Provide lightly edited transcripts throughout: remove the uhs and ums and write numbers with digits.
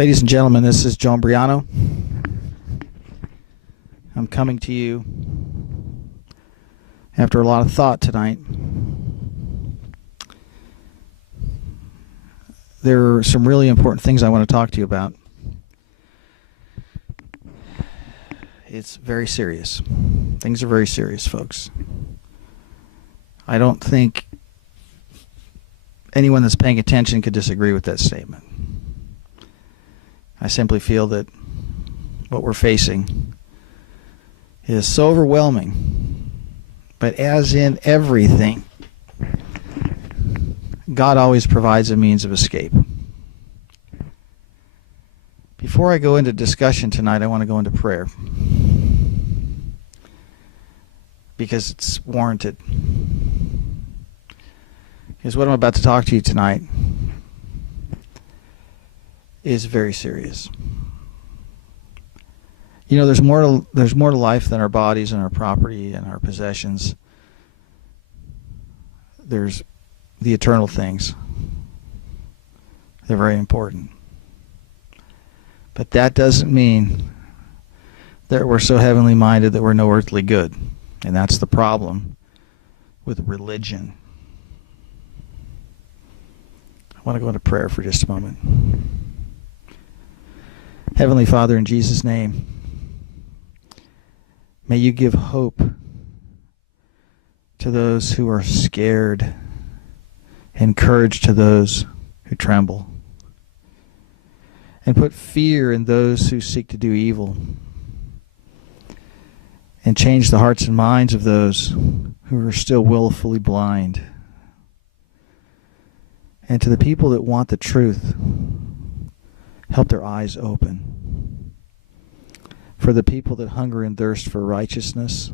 Ladies and gentlemen, this is Joe Imbriano. I'm coming to you after a lot of thought tonight. There are some really important things I want to talk to you about. It's very serious. Things are very serious, folks. I don't think anyone that's paying attention could disagree with that statement. I simply feel that what we're facing is so overwhelming. But as in everything, God always provides a means of escape. Before I go into discussion tonight, I want to go into prayer, because it's warranted. Because what I'm about to talk to you tonight is very serious. You know, there's more to life than our bodies and our property and our possessions. There's the eternal things. They're very important. But that doesn't mean that we're so heavenly minded that we're no earthly good. And that's the problem with religion. I want to go into prayer for just a moment. Heavenly Father, in Jesus' name, may you give hope to those who are scared and courage to those who tremble, and put fear in those who seek to do evil, and change the hearts and minds of those who are still willfully blind. And to the people that want the truth, help their eyes open. For the people that hunger and thirst for righteousness,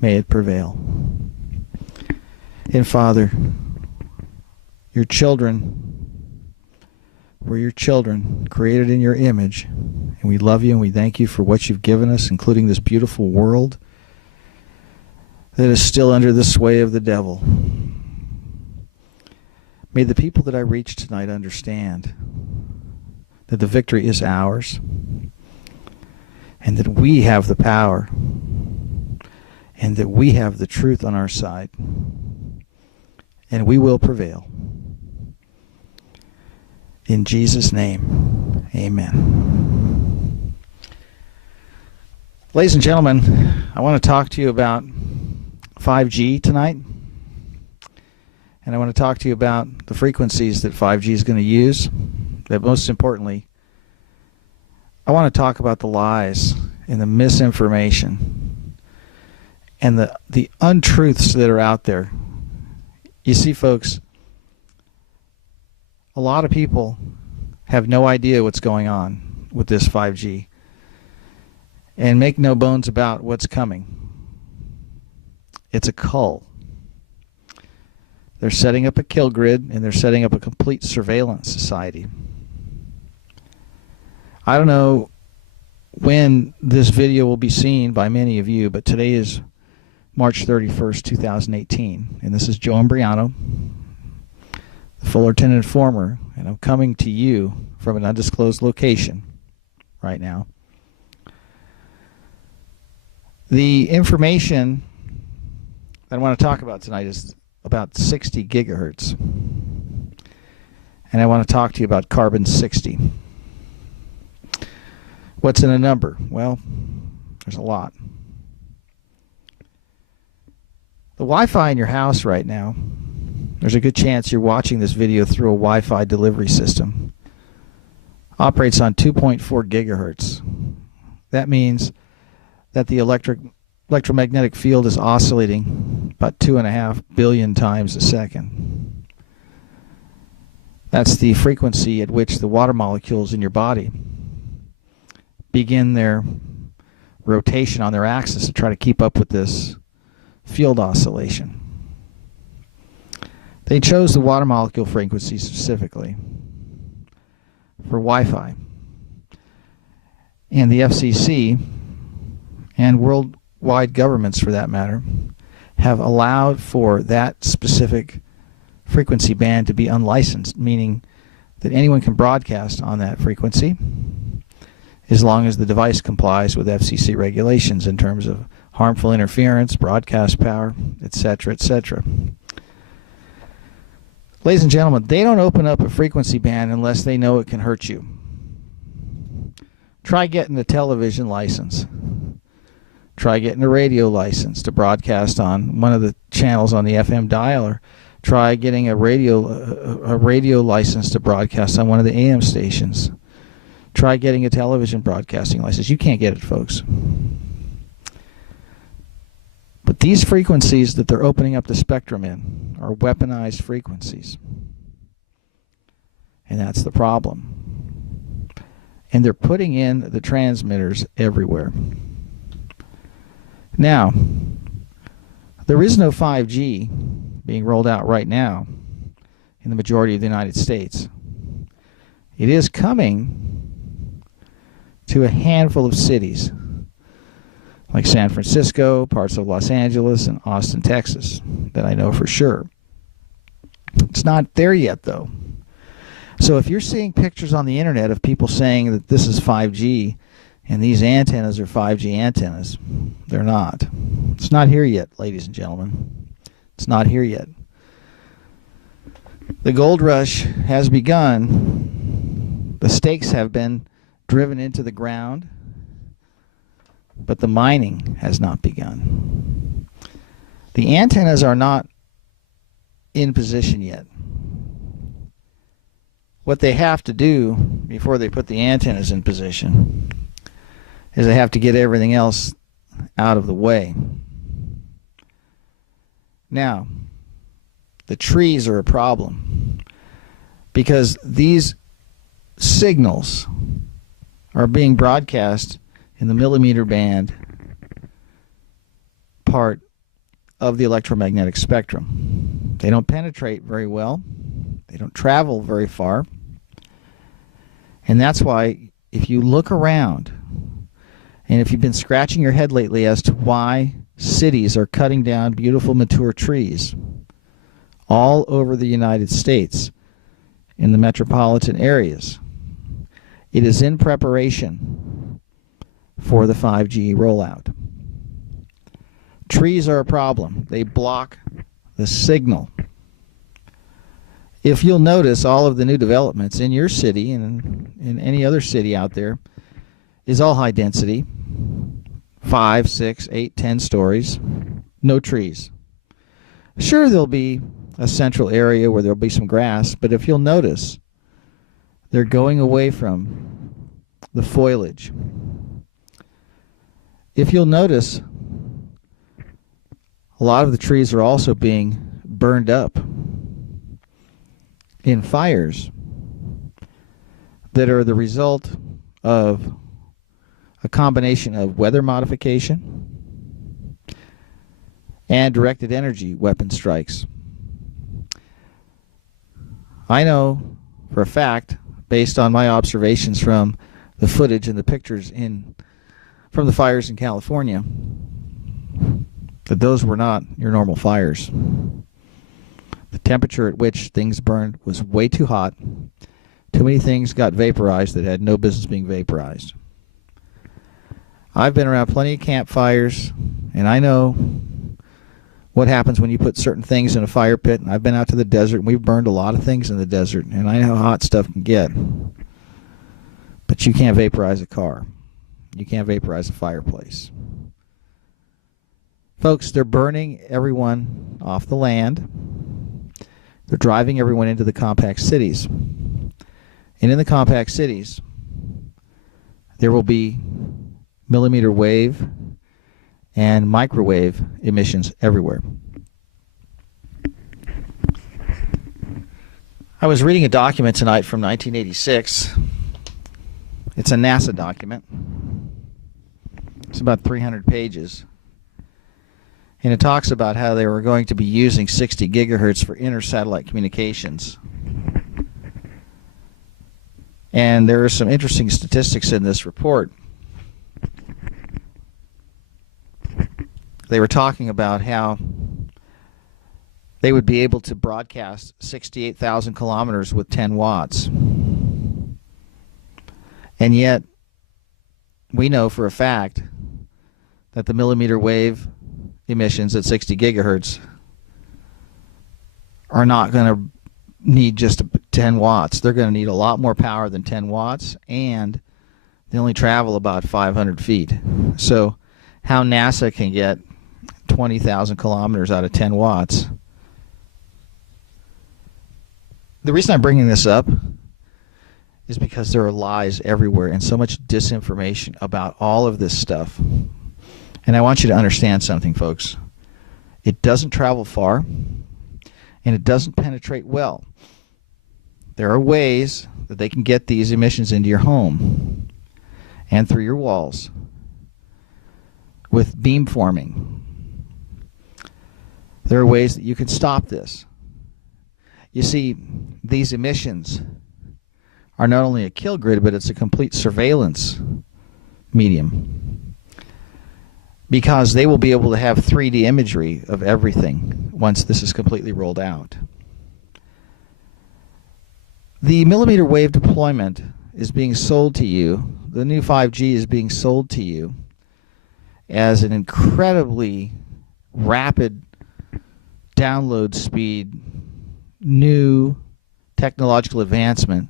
may it prevail. And Father, your children, we're your children, created in your image, and we love you and we thank you for what you've given us, including this beautiful world that is still under the sway of the devil. May the people that I reach tonight understand that the victory is ours, and that we have the power, and that we have the truth on our side, and we will prevail. In Jesus' name, amen. Ladies and gentlemen, I want to talk to you about 5G tonight. And I want to talk to you about the frequencies that 5G is going to use. But most importantly, I want to talk about the lies and the misinformation and the untruths that are out there. You see, folks, a lot of people have no idea what's going on with this 5G. And make no bones about what's coming. It's a cull. They're setting up a kill grid, and they're setting up a complete surveillance society. I don't know when this video will be seen by many of you, but today is March 31st, 2018, and this is Joe Imbriano, the Fullerton Informer, and I'm coming to you from an undisclosed location right now. The information that I want to talk about tonight is about 60 gigahertz. And I want to talk to you about carbon-60. What's in a number? Well, there's a lot. The Wi-Fi in your house right now, there's a good chance you're watching this video through a Wi-Fi delivery system. Operates on 2.4 gigahertz. That means that the electromagnetic field is oscillating about 2.5 billion times a second. That's the frequency at which the water molecules in your body begin their rotation on their axis to try to keep up with this field oscillation. They chose the water molecule frequency specifically for Wi-Fi. And the FCC and worldwide governments, for that matter, have allowed for that specific frequency band to be unlicensed, meaning that anyone can broadcast on that frequency as long as the device complies with FCC regulations in terms of harmful interference, broadcast power, etc., etc. Ladies and gentlemen, they don't open up a frequency band unless they know it can hurt you. Try getting a television license. Try getting a radio license to broadcast on one of the channels on the FM dialer. Try getting a radio license to broadcast on one of the AM stations. Try getting a television broadcasting license. You can't get it, folks. But these frequencies that they're opening up the spectrum in are weaponized frequencies. And that's the problem. And they're putting in the transmitters everywhere. Now, there is no 5G being rolled out right now in the majority of the United States. It is coming to a handful of cities like San Francisco, parts of Los Angeles, and Austin, Texas, that I know for sure. It's not there yet, though. So if you're seeing pictures on the internet of people saying that this is 5G and these antennas are 5G antennas, they're not. It's not here yet, ladies and gentlemen. It's not here yet. The gold rush has begun. The stakes have been driven into the ground, but the mining has not begun. The antennas are not in position yet. What they have to do before they put the antennas in position is they have to get everything else out of the way. Now, the trees are a problem because these signals are being broadcast in the millimeter band part of the electromagnetic spectrum. They don't penetrate very well. They don't travel very far. And that's why if you look around, and if you've been scratching your head lately as to why cities are cutting down beautiful mature trees all over the United States in the metropolitan areas, it is in preparation for the 5G rollout. Trees are a problem. They block the signal. If you'll notice, all of the new developments in your city and in any other city out there is all high density, 5, 6, 8, 10 stories, no trees. Sure, there'll be a central area where there'll be some grass, but if you'll notice, they're going away from the foliage. If you'll notice, a lot of the trees are also being burned up in fires that are the result of a combination of weather modification and directed energy weapon strikes. I know for a fact, based on my observations from the footage and the pictures from the fires in California, that those were not your normal fires. The temperature at which things burned was way too hot. Too many things got vaporized that had no business being vaporized. I've been around plenty of campfires, and I know what happens when you put certain things in a fire pit. And I've been out to the desert, and we've burned a lot of things in the desert, and I know how hot stuff can get. But you can't vaporize a car. You can't vaporize a fireplace. Folks, they're burning everyone off the land. They're driving everyone into the compact cities. And in the compact cities, there will be millimeter wave and microwave emissions everywhere. I was reading a document tonight from 1986. It's a NASA document. It's about 300 pages. And it talks about how they were going to be using 60 gigahertz for inter-satellite communications. And there are some interesting statistics in this report. They were talking about how they would be able to broadcast 68,000 kilometers with 10 watts. And yet, we know for a fact that the millimeter wave emissions at 60 gigahertz are not going to need just 10 watts. They're going to need a lot more power than 10 watts, and they only travel about 500 feet. So how NASA can get 20,000 kilometers out of 10 watts. The reason I'm bringing this up is because there are lies everywhere and so much disinformation about all of this stuff. And I want you to understand something, folks. It doesn't travel far, and it doesn't penetrate well. There are ways that they can get these emissions into your home and through your walls with beamforming. There are ways that you can stop this. You see, these emissions are not only a kill grid, but it's a complete surveillance medium, because they will be able to have 3D imagery of everything once this is completely rolled out. The millimeter wave deployment is being sold to you. The new 5G is being sold to you as an incredibly rapid download speed, new technological advancement.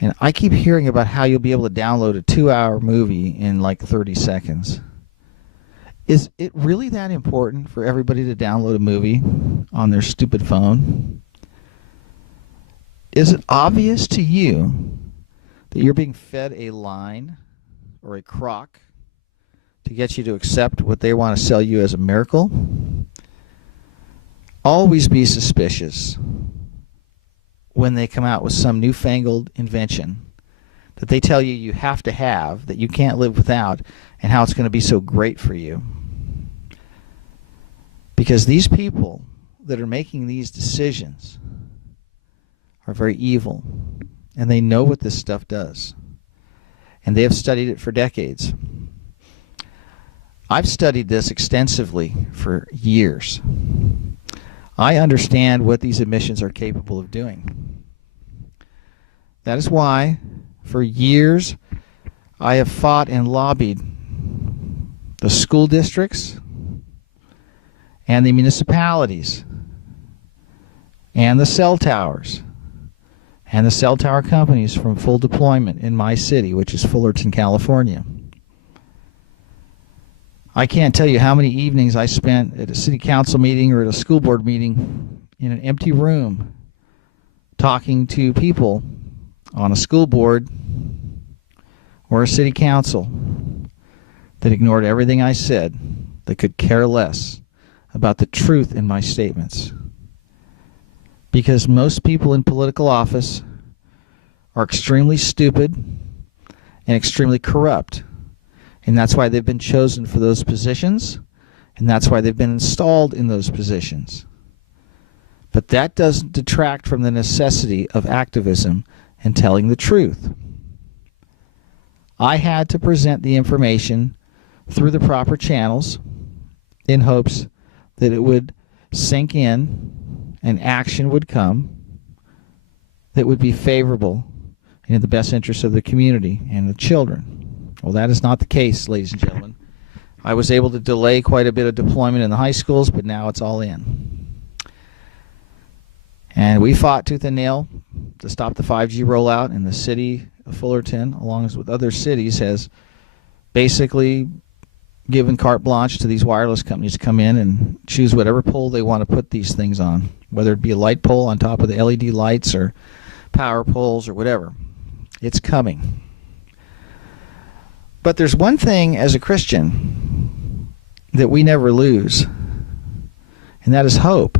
And I keep hearing about how you'll be able to download a 2-hour movie in like 30 seconds. Is it really that important for everybody to download a movie on their stupid phone? Is it obvious to you that you're being fed a line or a crock to get you to accept what they want to sell you as a miracle? Always be suspicious when they come out with some newfangled invention that they tell you you have to have, that you can't live without, and how it's going to be so great for you. Because these people that are making these decisions are very evil, and they know what this stuff does, and they have studied it for decades. I've studied this extensively for years. I understand what these emissions are capable of doing. That is why, for years, I have fought and lobbied the school districts and the municipalities and the cell towers and the cell tower companies from full deployment in my city, which is Fullerton, California. I can't tell you how many evenings I spent at a city council meeting or at a school board meeting in an empty room talking to people on a school board or a city council that ignored everything I said, that could care less about the truth in my statements. Because most people in political office are extremely stupid and extremely corrupt. And that's why they've been chosen for those positions, and that's why they've been installed in those positions. But that doesn't detract from the necessity of activism and telling the truth. I had to present the information through the proper channels in hopes that it would sink in and action would come that would be favorable and in the best interest of the community and the children. Well, that is not the case, ladies and gentlemen. I was able to delay quite a bit of deployment in the high schools, but now it's all in. And we fought tooth and nail to stop the 5G rollout, and the city of Fullerton, along with other cities, has basically given carte blanche to these wireless companies to come in and choose whatever pole they want to put these things on, whether it be a light pole on top of the LED lights or power poles or whatever. It's coming. But there's one thing as a Christian that we never lose, and that is hope.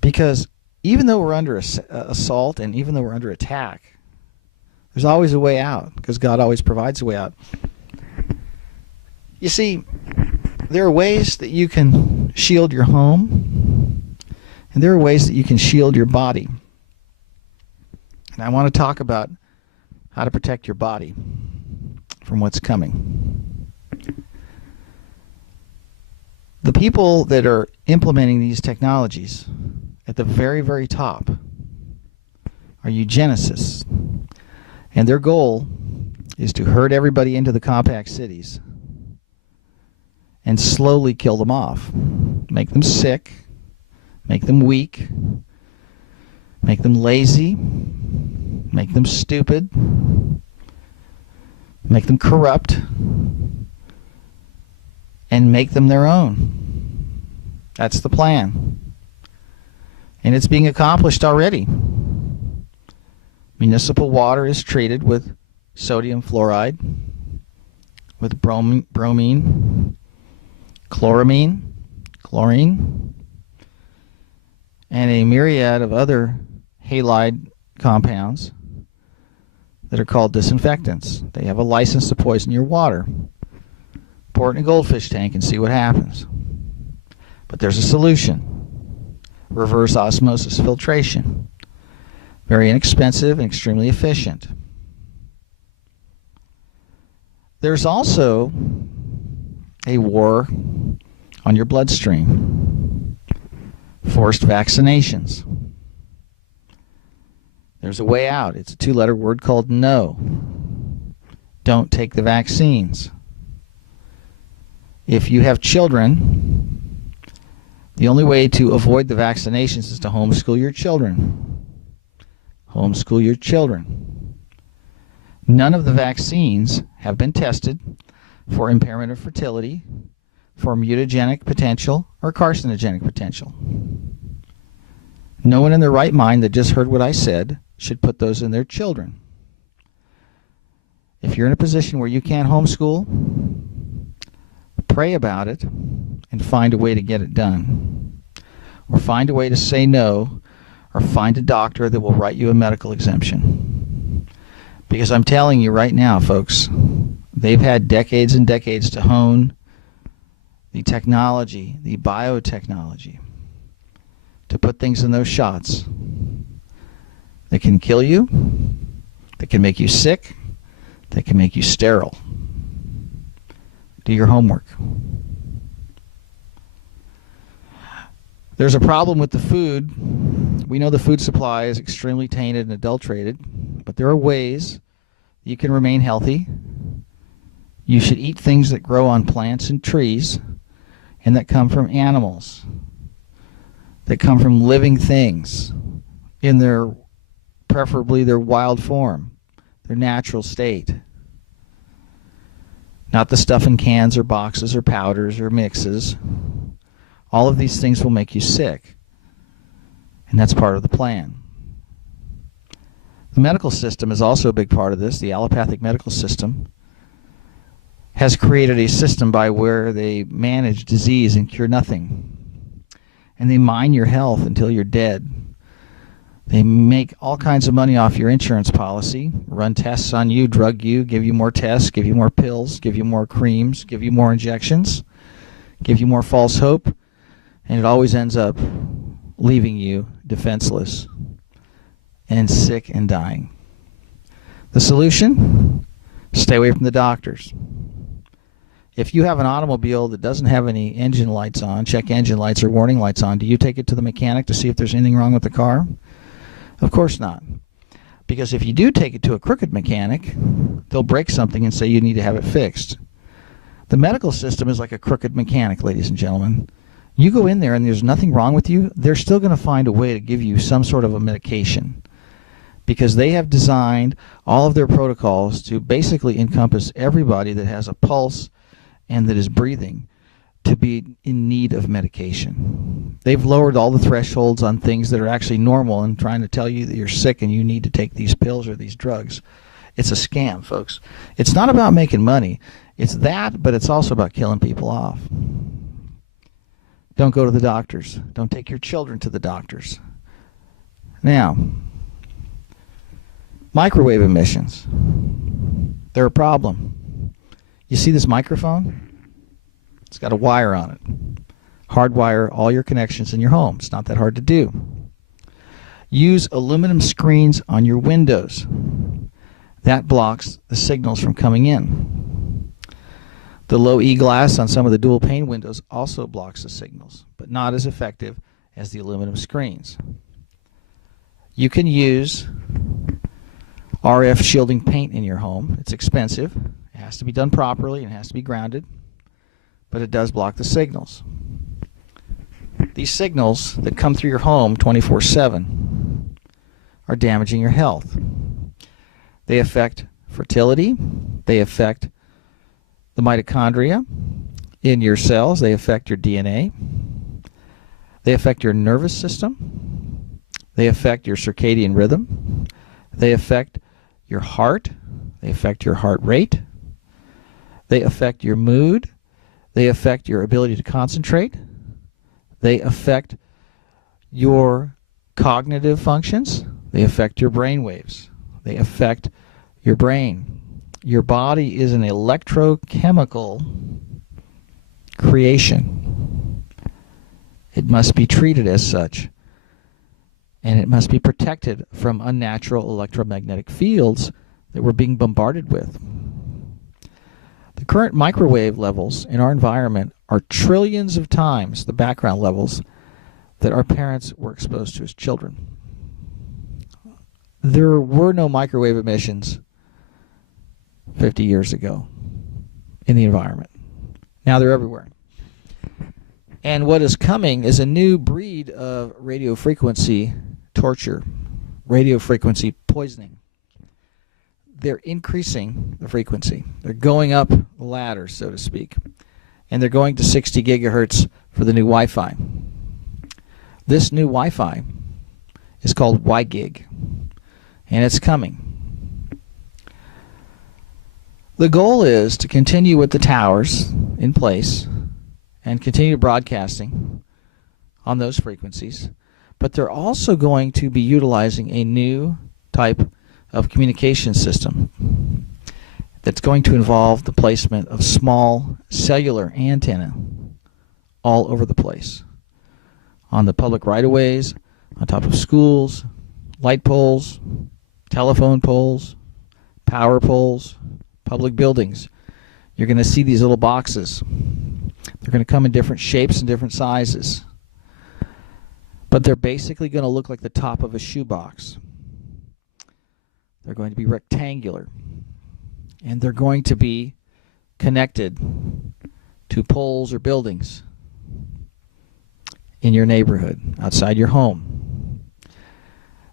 Because even though we're under assault and even though we're under attack, there's always a way out, because God always provides a way out. You see, there are ways that you can shield your home, and there are ways that you can shield your body. And I want to talk about how to protect your body from what's coming. The people that are implementing these technologies at the very, very top are eugenicists. And their goal is to herd everybody into the compact cities and slowly kill them off. Make them sick, make them weak, make them lazy, make them stupid, make them corrupt, and make them their own. That's the plan. And it's being accomplished already. Municipal water is treated with sodium fluoride, with bromine, chloramine, chlorine, and a myriad of other halide compounds that are called disinfectants. They have a license to poison your water. Pour it in a goldfish tank and see what happens. But there's a solution. Reverse osmosis filtration. Very inexpensive and extremely efficient. There's also a war on your bloodstream. Forced vaccinations. There's a way out. It's a 2-letter word called no. Don't take the vaccines. If you have children, the only way to avoid the vaccinations is to homeschool your children. Homeschool your children. None of the vaccines have been tested for impairment of fertility, for mutagenic potential, or carcinogenic potential. No one in their right mind that just heard what I said should put those in their children. If you're in a position where you can't homeschool, pray about it and find a way to get it done. Or find a way to say no, or find a doctor that will write you a medical exemption. Because I'm telling you right now, folks, they've had decades and decades to hone the technology, the biotechnology, to put things in those shots that can kill you, that can make you sick, that can make you sterile. Do your homework. There's a problem with the food. We know the food supply is extremely tainted and adulterated, but there are ways you can remain healthy. You should eat things that grow on plants and trees and that come from animals, that come from living things in their, preferably their wild form, their natural state. Not the stuff in cans or boxes or powders or mixes. All of these things will make you sick. And that's part of the plan. The medical system is also a big part of this. The allopathic medical system has created a system by where they manage disease and cure nothing. And they mine your health until you're dead. They make all kinds of money off your insurance policy, run tests on you, drug you, give you more tests, give you more pills, give you more creams, give you more injections, give you more false hope, and it always ends up leaving you defenseless and sick and dying. The solution? Stay away from the doctors. If you have an automobile that doesn't have any engine lights on, check engine lights or warning lights on, do you take it to the mechanic to see if there's anything wrong with the car? Of course not. Because if you do take it to a crooked mechanic, they'll break something and say you need to have it fixed. The medical system is like a crooked mechanic, ladies and gentlemen. You go in there and there's nothing wrong with you, they're still going to find a way to give you some sort of a medication. Because they have designed all of their protocols to basically encompass everybody that has a pulse and that is breathing to be in need of medication. They've lowered all the thresholds on things that are actually normal and trying to tell you that you're sick and you need to take these pills or these drugs. It's a scam, folks. It's not about making money. It's that, but it's also about killing people off. Don't go to the doctors. Don't take your children to the doctors. Now, microwave emissions. They're a problem. You see this microphone? It's got a wire on it. Hardwire all your connections in your home. It's not that hard to do. Use aluminum screens on your windows. That blocks the signals from coming in. The low E glass on some of the dual pane windows also blocks the signals, but not as effective as the aluminum screens. You can use RF shielding paint in your home. It's expensive. It has to be done properly and it has to be grounded, but it does block the signals. These signals that come through your home 24/7 are damaging your health. They affect fertility. They affect the mitochondria in your cells. They affect your DNA. They affect your nervous system. They affect your circadian rhythm. They affect your heart. They affect your heart rate. They affect your mood. They affect your ability to concentrate. They affect your cognitive functions. They affect your brain waves. They affect your brain. Your body is an electrochemical creation. It must be treated as such, and it must be protected from unnatural electromagnetic fields that we're being bombarded with. The current microwave levels in our environment are trillions of times the background levels that our parents were exposed to as children. There were no microwave emissions 50 years ago in the environment. Now they're everywhere. And what is coming is a new breed of radio frequency torture, radio frequency poisoning. They're increasing the frequency. They're going up the ladder, so to speak. And they're going to 60 gigahertz for the new Wi-Fi. This new Wi-Fi is called WiGig, and it's coming. The goal is to continue with the towers in place and continue broadcasting on those frequencies, but they're also going to be utilizing a new type of communication system that's going to involve the placement of small cellular antenna all over the place, on the public right-of-ways, on top of schools, light poles, telephone poles, power poles, public buildings. You're going to see these little boxes. They're going to come in different shapes and different sizes, but they're basically going to look like the top of a shoebox. They're going to be rectangular, and they're going to be connected to poles or buildings in your neighborhood, outside your home.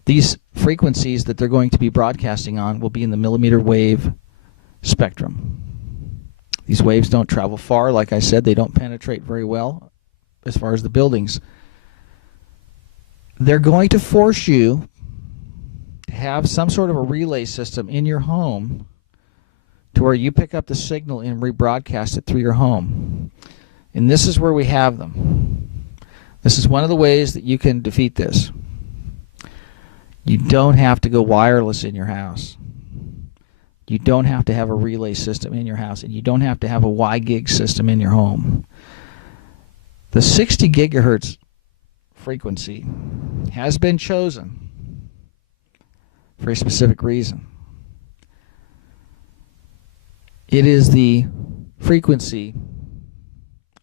These frequencies that they're going to be broadcasting on will be in the millimeter wave spectrum. These waves don't travel far. Like I said, they don't penetrate very well as far as the buildings. They're going to force you to have some sort of a relay system in your home to where you pick up the signal and rebroadcast it through your home. And this is where we have them. This is one of the ways that you can defeat this. You don't have to go wireless in your house. You don't have to have a relay system in your house, and you don't have to have a WiGig system in your home. The 60 gigahertz frequency has been chosen for a specific reason. It is the frequency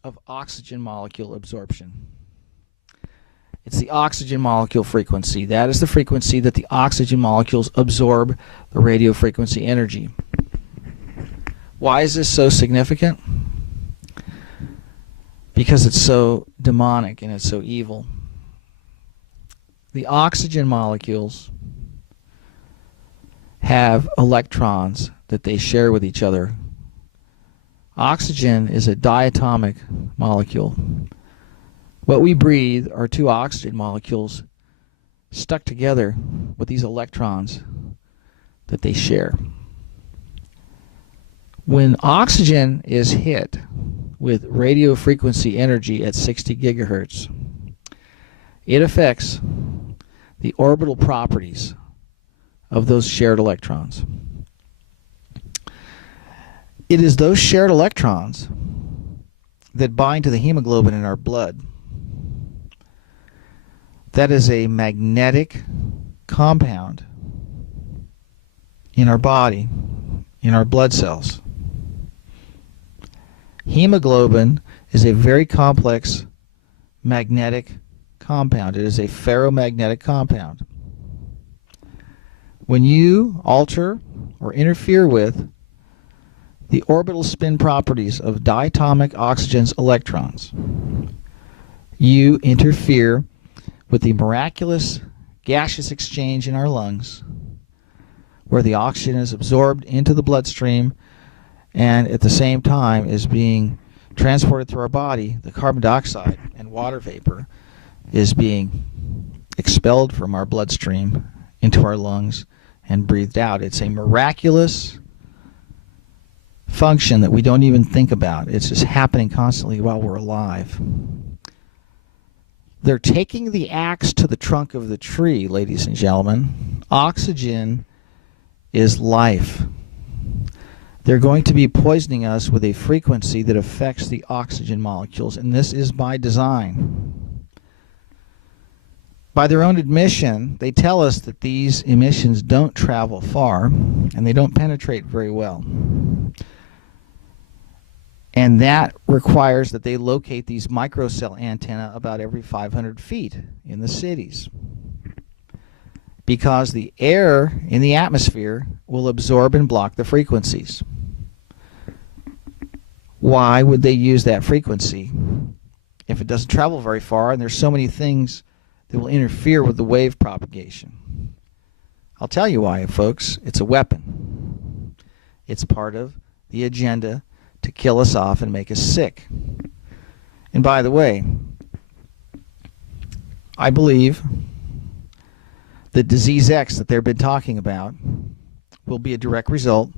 of oxygen molecule absorption. It's the oxygen molecule frequency. That is the frequency that the oxygen molecules absorb the radio frequency energy. Why is this so significant? Because it's so demonic and it's so evil. The oxygen molecules have electrons that they share with each other. Oxygen is a diatomic molecule. What we breathe are two oxygen molecules stuck together with these electrons that they share. When oxygen is hit with radio frequency energy at 60 gigahertz, it affects the orbital properties of those shared electrons. It is those shared electrons that bind to the hemoglobin in our blood. That is a magnetic compound in our body, in our blood cells. Hemoglobin is a very complex magnetic compound. It is a ferromagnetic compound. When you alter or interfere with the orbital spin properties of diatomic oxygen's electrons, you interfere with the miraculous gaseous exchange in our lungs, where the oxygen is absorbed into the bloodstream and at the same time is being transported through our body. The carbon dioxide and water vapor is being expelled from our bloodstream into our lungs and breathed out. It's a miraculous function that we don't even think about. It's just happening constantly while we're alive. They're taking the axe to the trunk of the tree, ladies and gentlemen. Oxygen is life. They're going to be poisoning us with a frequency that affects the oxygen molecules, and this is by design. By their own admission, they tell us that these emissions don't travel far and they don't penetrate very well. And that requires that they locate these microcell antennae about every 500 feet in the cities, because the air in the atmosphere will absorb and block the frequencies. Why would they use that frequency if it doesn't travel very far and there's so many things that will interfere with the wave propagation? I'll tell you why, folks. It's a weapon. It's part of the agenda to kill us off and make us sick. And by the way, I believe that disease X that they've been talking about will be a direct result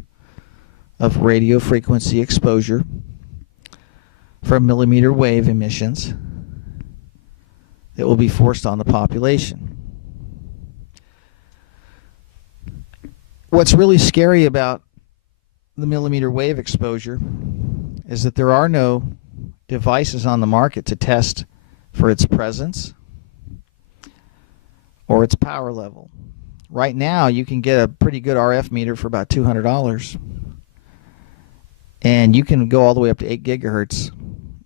of radio frequency exposure from millimeter wave emissions that will be forced on the population. What's really scary about the millimeter wave exposure is that there are no devices on the market to test for its presence or its power level. Right now, you can get a pretty good RF meter for about $200, and you can go all the way up to 8 gigahertz,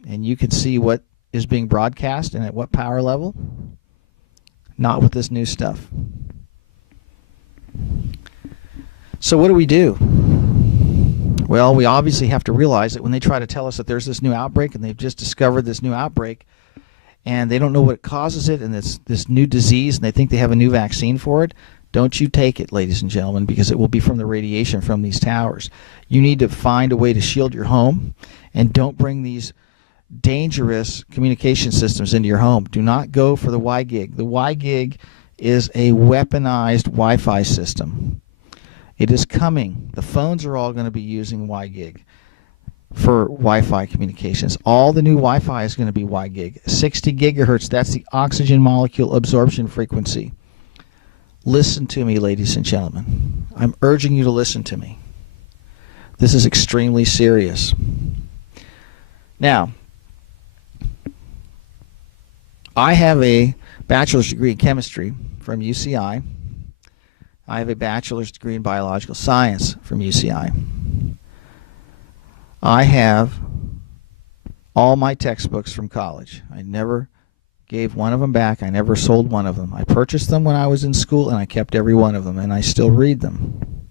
and you can see what is being broadcast and at what power level. Not with this new stuff. So what do we do? Well, we obviously have to realize that when they try to tell us that there's this new outbreak and they've just discovered this new outbreak and they don't know what causes it and it's this new disease and they think they have a new vaccine for it, don't you take it, ladies and gentlemen, because it will be from the radiation from these towers. You need to find a way to shield your home, and don't bring these dangerous communication systems into your home. Do not go for the WiGig. The WiGig is a weaponized Wi-Fi system. It is coming. The phones are all going to be using WiGig for Wi-Fi communications. All the new Wi-Fi is going to be WiGig. 60 gigahertz, that's the oxygen molecule absorption frequency. Listen to me, ladies and gentlemen. I'm urging you to listen to me. This is extremely serious. Now, I have a bachelor's degree in chemistry from UCI. I have a bachelor's degree in biological science from UCI. I have all my textbooks from college. I never gave one of them back. I never sold one of them. I purchased them when I was in school, and I kept every one of them, and I still read them.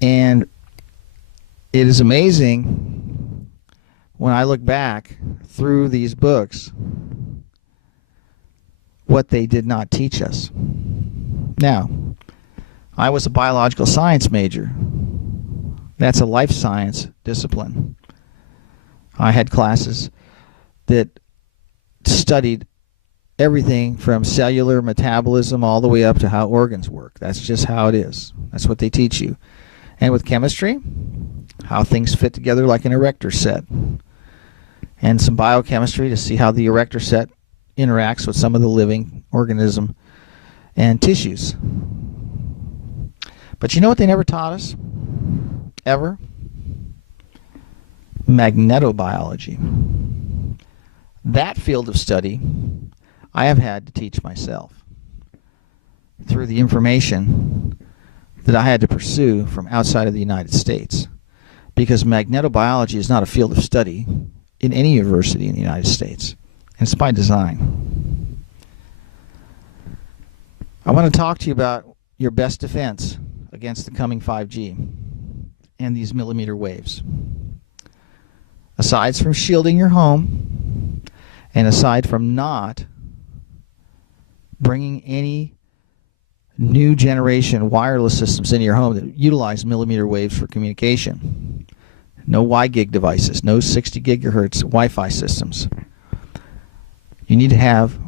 And it is amazing when I look back through these books what they did not teach us. Now, I was a biological science major. That's a life science discipline. I had classes that studied everything from cellular metabolism all the way up to how organs work. That's just how it is. That's what they teach you. And with chemistry, how things fit together like an erector set. And some biochemistry to see how the erector set interacts with some of the living organism and tissues. But you know what they never taught us? Ever? Magnetobiology. That field of study I have had to teach myself through the information that I had to pursue from outside of the United States, because magnetobiology is not a field of study in any university in the United States. and it's by design. I want to talk to you about your best defense against the coming 5G and these millimeter waves. Aside from shielding your home, and aside from not bringing any new generation wireless systems into your home that utilize millimeter waves for communication, no WiGig devices, no 60 gigahertz Wi-Fi systems, you need to have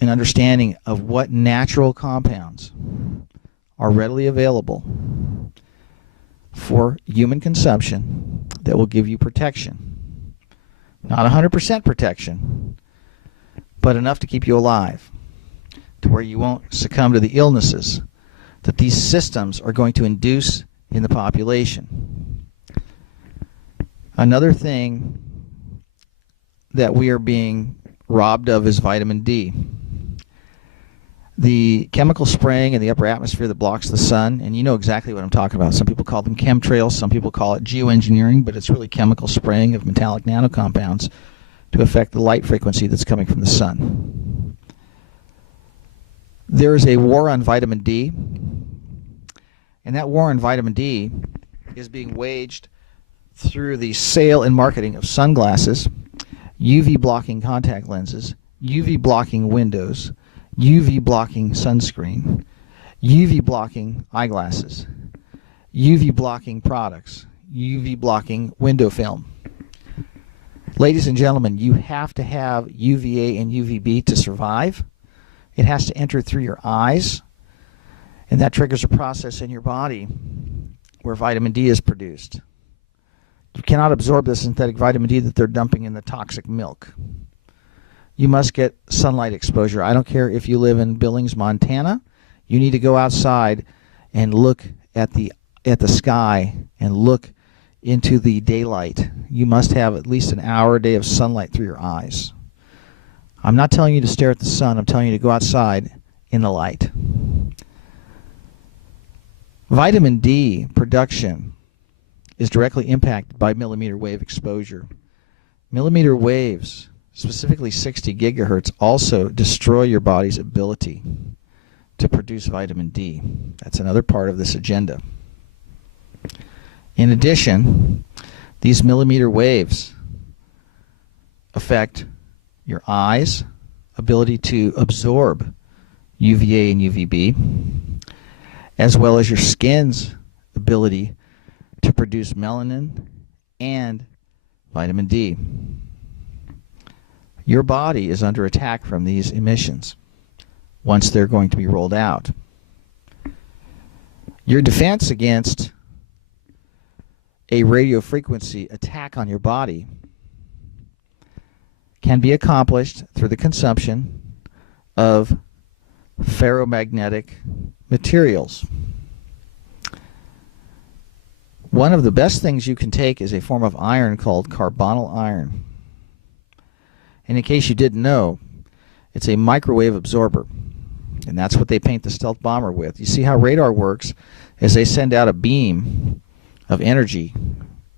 an understanding of what natural compounds are readily available for human consumption that will give you protection. Not 100% protection, but enough to keep you alive, to where you won't succumb to the illnesses that these systems are going to induce in the population. Another thing that we are being robbed of is vitamin D. The chemical spraying in the upper atmosphere that blocks the sun, and you know exactly what I'm talking about. Some people call them chemtrails, some people call it geoengineering, but it's really chemical spraying of metallic nanocompounds to affect the light frequency that's coming from the sun. There is a war on vitamin D, and that war on vitamin D is being waged through the sale and marketing of sunglasses, UV blocking contact lenses, UV blocking windows, UV blocking sunscreen, UV blocking eyeglasses, UV blocking products, UV blocking window film. Ladies and gentlemen, you have to have UVA and UVB to survive. It has to enter through your eyes, and that triggers a process in your body where vitamin D is produced. You cannot absorb the synthetic vitamin D that they're dumping in the toxic milk. You must get sunlight exposure. I don't care if you live in Billings, Montana. You need to go outside and look at the sky and look into the daylight. You must have at least an hour a day of sunlight through your eyes. I'm not telling you to stare at the sun. I'm telling you to go outside in the light. Vitamin D production is directly impacted by millimeter wave exposure. Millimeter waves, specifically 60 gigahertz, also destroy your body's ability to produce vitamin D. That's another part of this agenda. In addition, these millimeter waves affect your eyes' ability to absorb UVA and UVB, as well as your skin's ability to produce melanin and vitamin D. Your body is under attack from these emissions once they're going to be rolled out. Your defense against a radio frequency attack on your body can be accomplished through the consumption of ferromagnetic materials. One of the best things you can take is a form of iron called carbonyl iron. And in case you didn't know, it's a microwave absorber. And that's what they paint the stealth bomber with. You see how radar works is they send out a beam of energy,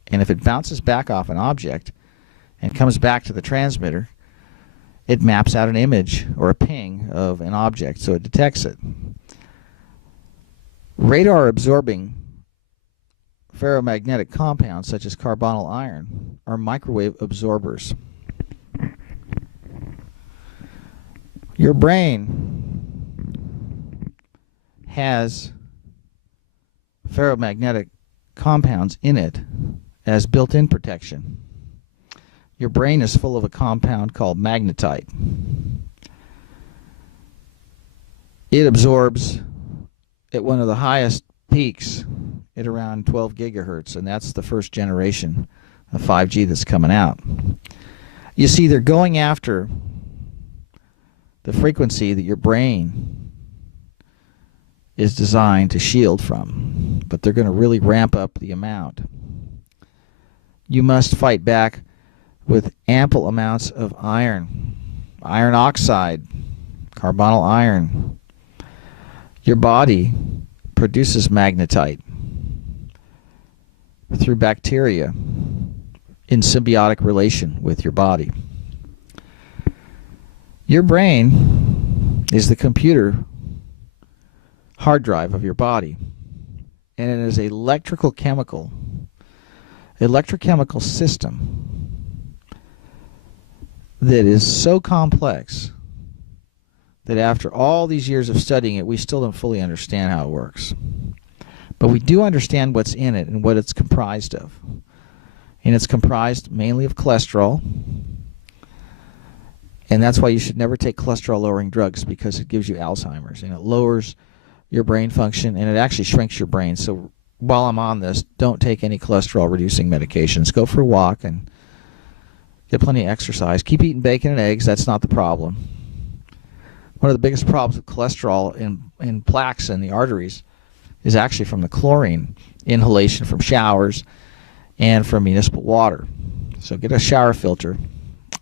and if it bounces back off an object and comes back to the transmitter, it maps out an image or a ping of an object, so it detects it. Radar absorbing ferromagnetic compounds such as carbonyl iron are microwave absorbers. Your brain has ferromagnetic compounds in it as built-in protection. Your brain is full of a compound called magnetite. It absorbs at one of the highest peaks at around 12 gigahertz, and that's the first generation of 5G that's coming out. You see, they're going after the frequency that your brain is designed to shield from, but they're going to really ramp up the amount. You must fight back with ample amounts of iron, iron oxide, carbonyl iron. Your body produces magnetite through bacteria in symbiotic relation with your body. Your brain is the computer hard drive of your body, and it is an electrochemical system that is so complex that after all these years of studying it, we still don't fully understand how it works. But we do understand what's in it and what it's comprised of. And it's comprised mainly of cholesterol. And that's why you should never take cholesterol-lowering drugs, because it gives you Alzheimer's. And it lowers your brain function, and it actually shrinks your brain. So while I'm on this, don't take any cholesterol-reducing medications. Go for a walk and get plenty of exercise. Keep eating bacon and eggs. That's not the problem. One of the biggest problems with cholesterol and plaques in the arteries is actually from the chlorine inhalation from showers and from municipal water. So get a shower filter,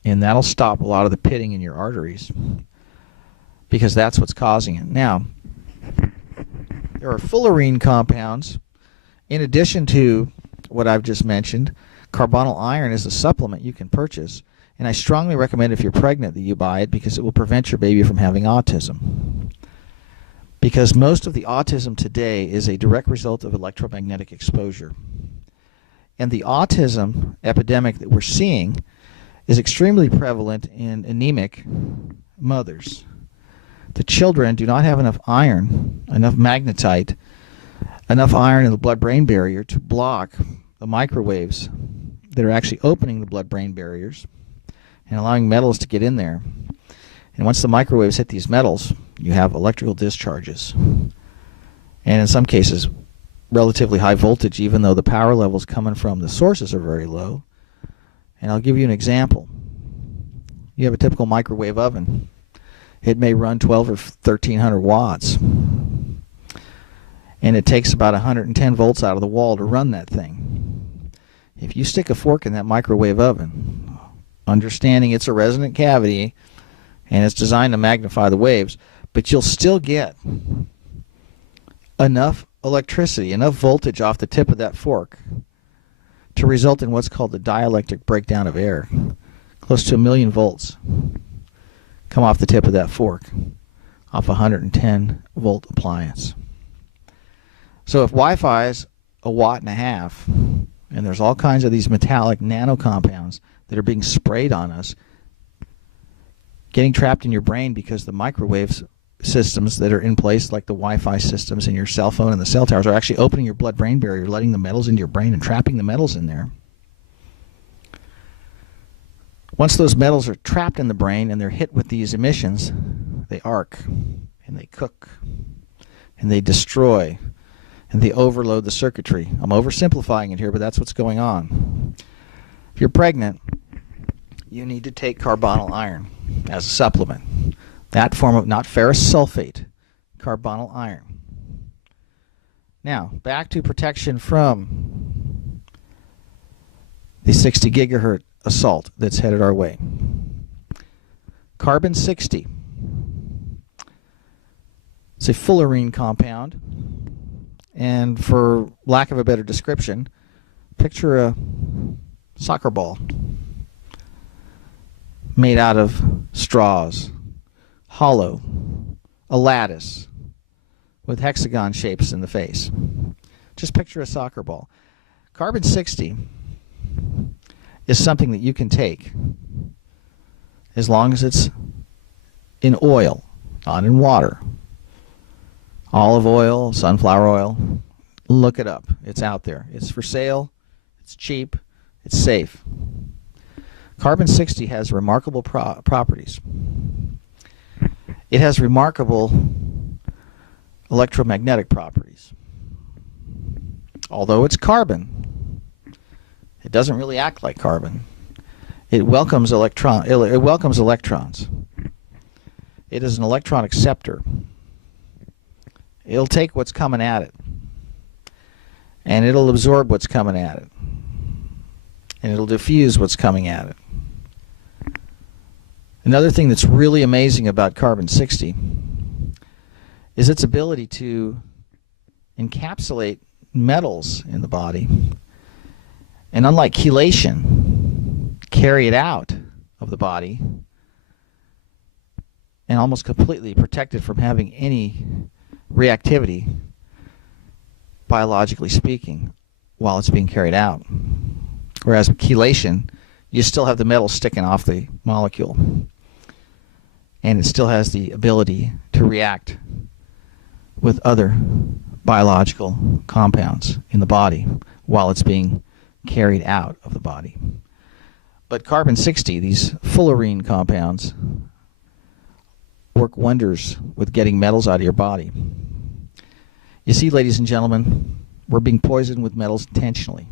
and that'll stop a lot of the pitting in your arteries, because that's what's causing it. Now, there are fullerene compounds. In addition to what I've just mentioned, carbonyl iron is a supplement you can purchase. And I strongly recommend, if you're pregnant, that you buy it, because it will prevent your baby from having autism. Because most of the autism today is a direct result of electromagnetic exposure. And the autism epidemic that we're seeing is extremely prevalent in anemic mothers. The children do not have enough iron, enough magnetite, enough iron in the blood-brain barrier to block the microwaves that are actually opening the blood-brain barriers and allowing metals to get in there. And once the microwaves hit these metals, you have electrical discharges. And in some cases, relatively high voltage, even though the power levels coming from the sources are very low. And I'll give you an example. You have a typical microwave oven. It may run 12 or 1300 watts. And it takes about 110 volts out of the wall to run that thing. If you stick a fork in that microwave oven, understanding it's a resonant cavity and it's designed to magnify the waves, but you'll still get enough electricity, enough voltage off the tip of that fork to result in what's called the dielectric breakdown of air. Close to 1,000,000 volts come off the tip of that fork, off a 110 volt appliance. So if Wi-Fi is 1.5 watts, and there's all kinds of these metallic nano compounds that are being sprayed on us, getting trapped in your brain because the microwave systems that are in place, like the Wi-Fi systems in your cell phone and the cell towers, are actually opening your blood-brain barrier, letting the metals into your brain and trapping the metals in there. Once those metals are trapped in the brain and they're hit with these emissions, they arc and they cook and they destroy and they overload the circuitry. I'm oversimplifying it here, but that's what's going on. If you're pregnant, you need to take carbonyl iron as a supplement. That form of, not ferrous sulfate, carbonyl iron. Now, back to protection from the 60 gigahertz assault that's headed our way. Carbon-60. It's a fullerene compound. And for lack of a better description, picture a soccer ball made out of straws, hollow, a lattice with hexagon shapes in the face. Just picture a soccer ball. Carbon-60 is something that you can take as long as it's in oil, not in water. Olive oil, sunflower oil, look it up. It's out there. It's for sale. It's cheap. It's safe. Carbon-60 has remarkable properties. It has remarkable electromagnetic properties. Although it's carbon, it doesn't really act like carbon. It welcomes electrons. It is an electron acceptor. It'll take what's coming at it, and it'll absorb what's coming at it, and it'll diffuse what's coming at it. Another thing that's really amazing about carbon-60 is its ability to encapsulate metals in the body, and unlike chelation, carry it out of the body and almost completely protected from having any reactivity, biologically speaking, while it's being carried out. Whereas with chelation, you still have the metal sticking off the molecule, and it still has the ability to react with other biological compounds in the body while it's being carried out of the body. But carbon-60, these fullerene compounds, work wonders with getting metals out of your body. You see, ladies and gentlemen, we're being poisoned with metals intentionally.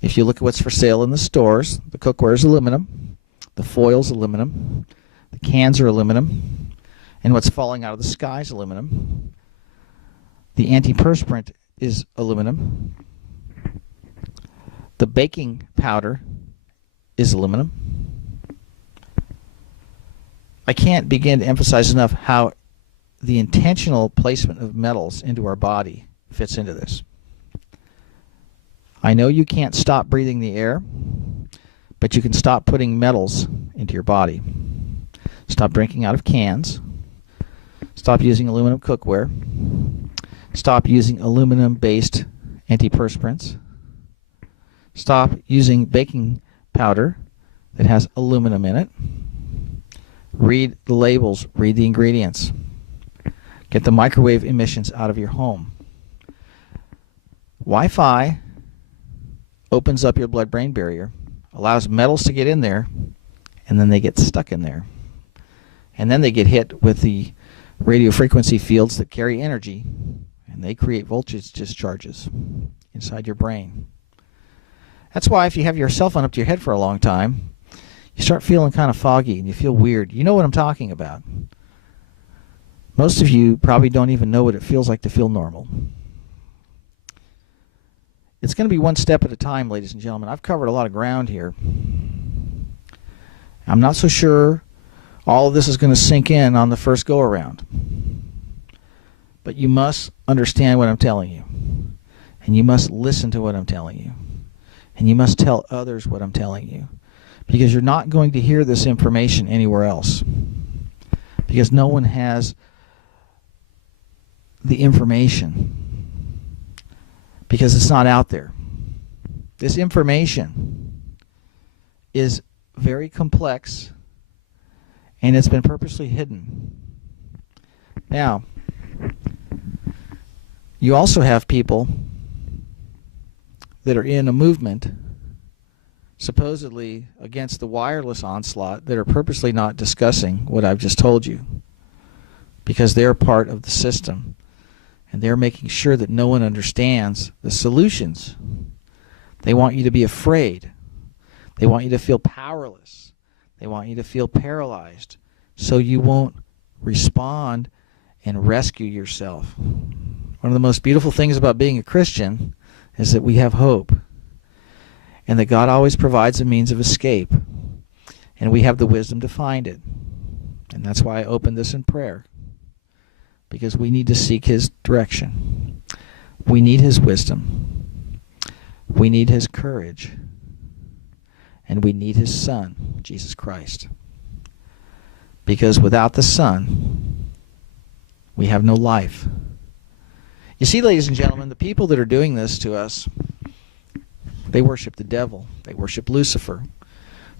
If you look at what's for sale in the stores, the cookware is aluminum, the foil's aluminum, the cans are aluminum, and what's falling out of the sky is aluminum. The antiperspirant is aluminum. The baking powder is aluminum. I can't begin to emphasize enough how the intentional placement of metals into our body fits into this. I know you can't stop breathing the air, but you can stop putting metals into your body. Stop drinking out of cans. Stop using aluminum cookware. Stop using aluminum-based antiperspirants. Stop using baking powder that has aluminum in it. Read the labels. Read the ingredients. Get the microwave emissions out of your home. Wi-Fi opens up your blood-brain barrier, allows metals to get in there, and then they get stuck in there. And then they get hit with the radio frequency fields that carry energy, and they create voltage discharges inside your brain. That's why if you have your cell phone up to your head for a long time, you start feeling kind of foggy and you feel weird. You know what I'm talking about. Most of you probably don't even know what it feels like to feel normal. It's going to be one step at a time, ladies and gentlemen. I've covered a lot of ground here. I'm not so sure all of this is going to sink in on the first go-around. But you must understand what I'm telling you. And you must listen to what I'm telling you. And you must tell others what I'm telling you. Because you're not going to hear this information anywhere else. Because no one has the information. Because it's not out there. This information is very complex, and it's been purposely hidden. Now, you also have people that are in a movement supposedly against the wireless onslaught that are purposely not discussing what I've just told you, because they're part of the system. And they're making sure that no one understands the solutions. They want you to be afraid. They want you to feel powerless. They want you to feel paralyzed so you won't respond and rescue yourself. One of the most beautiful things about being a Christian is that we have hope and that God always provides a means of escape, and we have the wisdom to find it. And that's why I opened this in prayer. Because we need to seek His direction. We need His wisdom. We need His courage. And we need His Son, Jesus Christ. Because without the Son, we have no life. You see, ladies and gentlemen, the people that are doing this to us, they worship the devil. They worship Lucifer.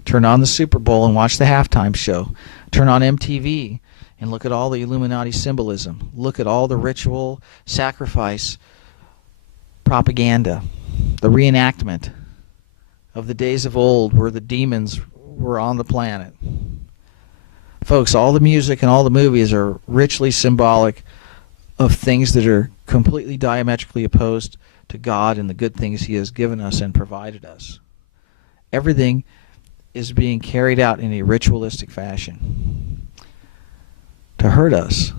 Turn on the Super Bowl and watch the halftime show. Turn on MTV and look at all the Illuminati symbolism. Look at all the ritual, sacrifice, propaganda, the reenactment of the days of old where the demons were on the planet. Folks, all the music and all the movies are richly symbolic of things that are completely diametrically opposed to God and the good things He has given us and provided us. Everything is being carried out in a ritualistic fashion to hurt us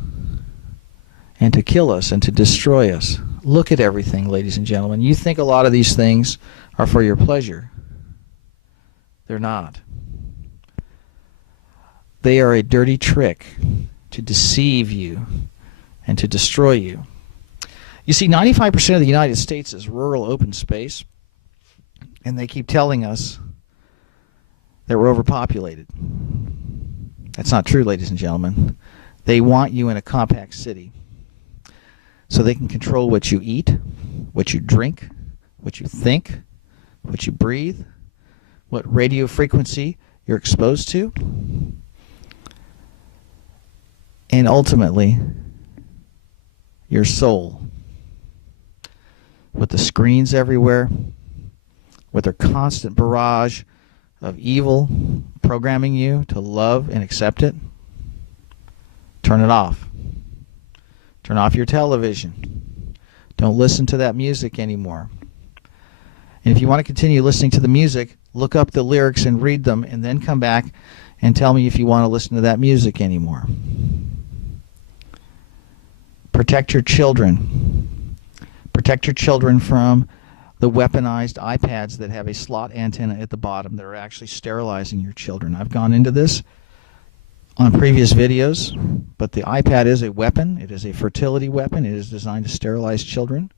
and to kill us and to destroy us. Look at everything, ladies and gentlemen. You think a lot of these things are for your pleasure. They're not. They are a dirty trick to deceive you and to destroy you. You see, 95% of the United States is rural open space, and they keep telling us that we're overpopulated. That's not true, ladies and gentlemen. They want you in a compact city so they can control what you eat, what you drink, what you think, what you breathe, what radio frequency you're exposed to, and ultimately your soul. With the screens everywhere, with their constant barrage of evil programming you to love and accept it, turn it off. Turn off your television. Don't listen to that music anymore. And if you want to continue listening to the music, look up the lyrics and read them, and then come back and tell me if you want to listen to that music anymore. Protect your children. Protect your children from the weaponized iPads that have a slot antenna at the bottom that are actually sterilizing your children. I've gone into this on previous videos, but the iPad is a weapon. It is a fertility weapon. It is designed to sterilize children.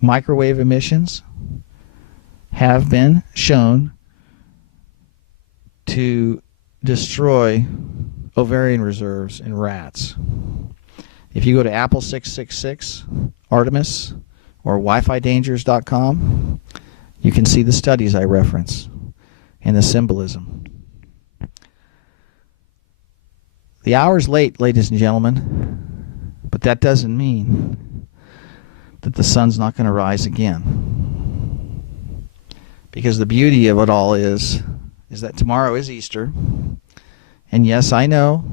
Microwave emissions have been shown to destroy ovarian reserves in rats. If you go to Apple 666, Artemis, or WiFiDangers.com, you can see the studies I reference and the symbolism. The hour's late, ladies and gentlemen, but that doesn't mean that the sun's not going to rise again. Because the beauty of it all is that tomorrow is Easter. And yes, I know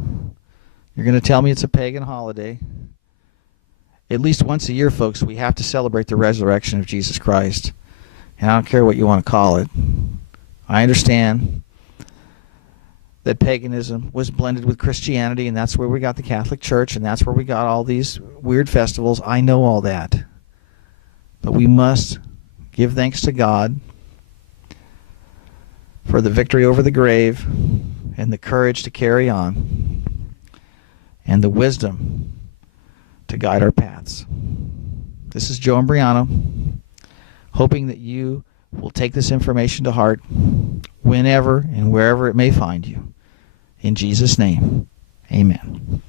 you're going to tell me it's a pagan holiday. At least once a year, folks, we have to celebrate the resurrection of Jesus Christ. And I don't care what you want to call it. I understand that paganism was blended with Christianity, and that's where we got the Catholic Church, and that's where we got all these weird festivals. I know all that. But we must give thanks to God for the victory over the grave and the courage to carry on and the wisdom to guide our paths. This is Joe Imbriano, hoping that you will take this information to heart whenever and wherever it may find you. In Jesus' name, amen.